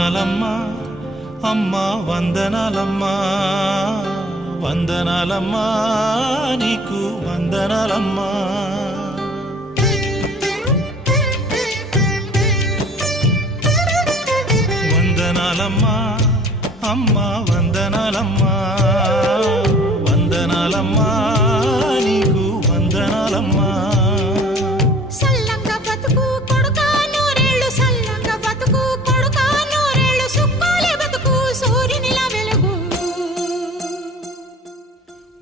వందనాలమ్మా అమ్మా వందనాలమ్మా వందనాలమ్మా నీకు వందనాలమ్మా వందనాలమ్మా అమ్మా వందనాలమ్మా వందనాలమ్మా నీకు వందనాలమ్మా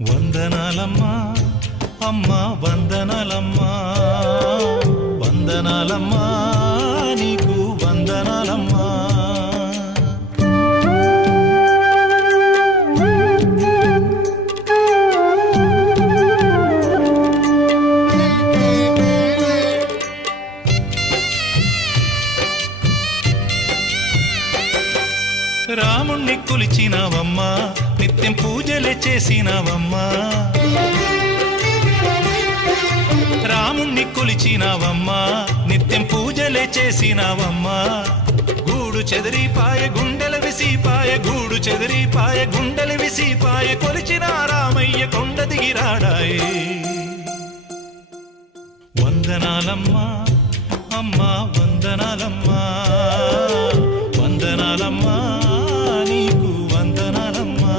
వందనాలమ్మా అమ్మా వందనాలమ్మా వందనాలమ్మా నీకు వందనాలమ్మా రాముణ్ణి కొలిచినావమ్మా నిత్యం పూజలే చేసినావమ్మా రాముణ్ణి కొలిచినావమ్మా నిత్యం పూజలే చేసినావమ్మా గూడు చెదిరిపాయ గుండెల విసిపాయ గూడు చెదిరిపాయ గుండెల విసిపాయ కొలిచిన రామయ్య కొండ దిగిరాడాయే వందనాలమ్మా అమ్మా వందనాలమ్మా వందనాలమ్మా నీకు వందనాలమ్మా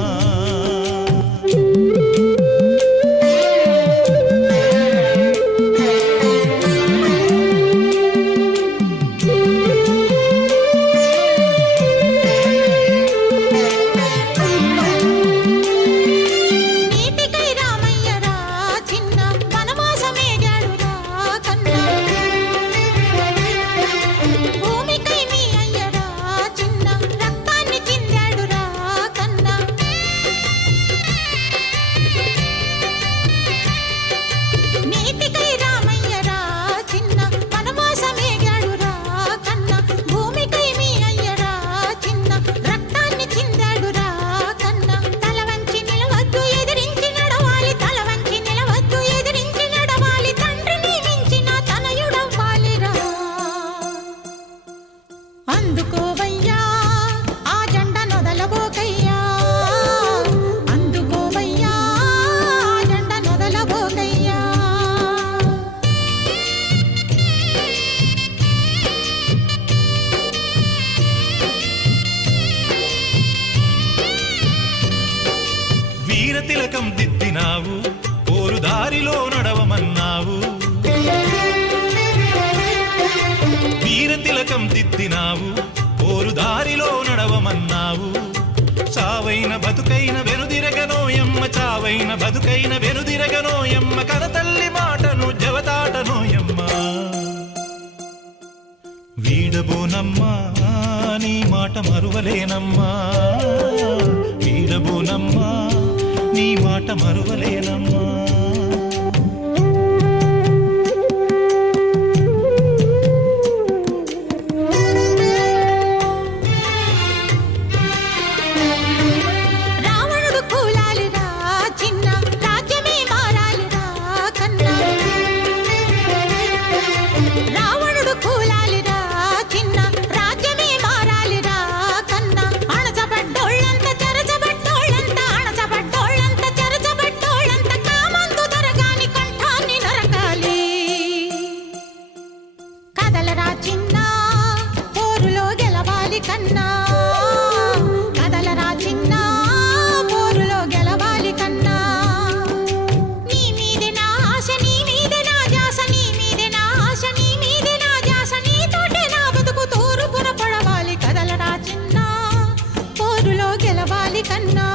తిలకం దిద్దినావు పోరు దారిలో నడవమన్నావు వీర తిలకం దిద్దినావు పోరు దారిలో నడవమన్నావు చావైన బతుకైన వెనుదిరగనోయమ్మ చావైన బతుకైన వెనుదిరగనోయమ్మ కనతల్లి మాటను జవదాటనోయమ్మ వీడబోనమ్మా నీ మాట మరువలేనమ్మా వీడబోనమ్మా నీ మాట మరువలేనమ్మా రావణుడు కూలాలిరా చిన్న రాజ్యమే మారాలిరా కన్నా రావణుడు కూలాలిరా చిన్న రాజ్యమే మారాలిరా కన్నా అణచబడ్డోళ్ళంత చెరచబడ్డోళ్ళంత అణచబడ్డోళ్ళంత చెరచబడ్డోళ్ళంత కామందు దొరగాని కంఠాన్ని నరకాలి కదలరా చిన్న పోరులో గెలవాలి కన్నా కదలరా చిన్న పోరులో గెలవాలి కన్నా నీ మీదే నా ఆశ నీ మీదే నా జాస నీ మీదే నా ఆశ నీ మీదే నా జాస నీతోటే నా బతుకు తూరుపున పడవాలి కదలరా చిన్న పోరులో గెలవాలి కన్నా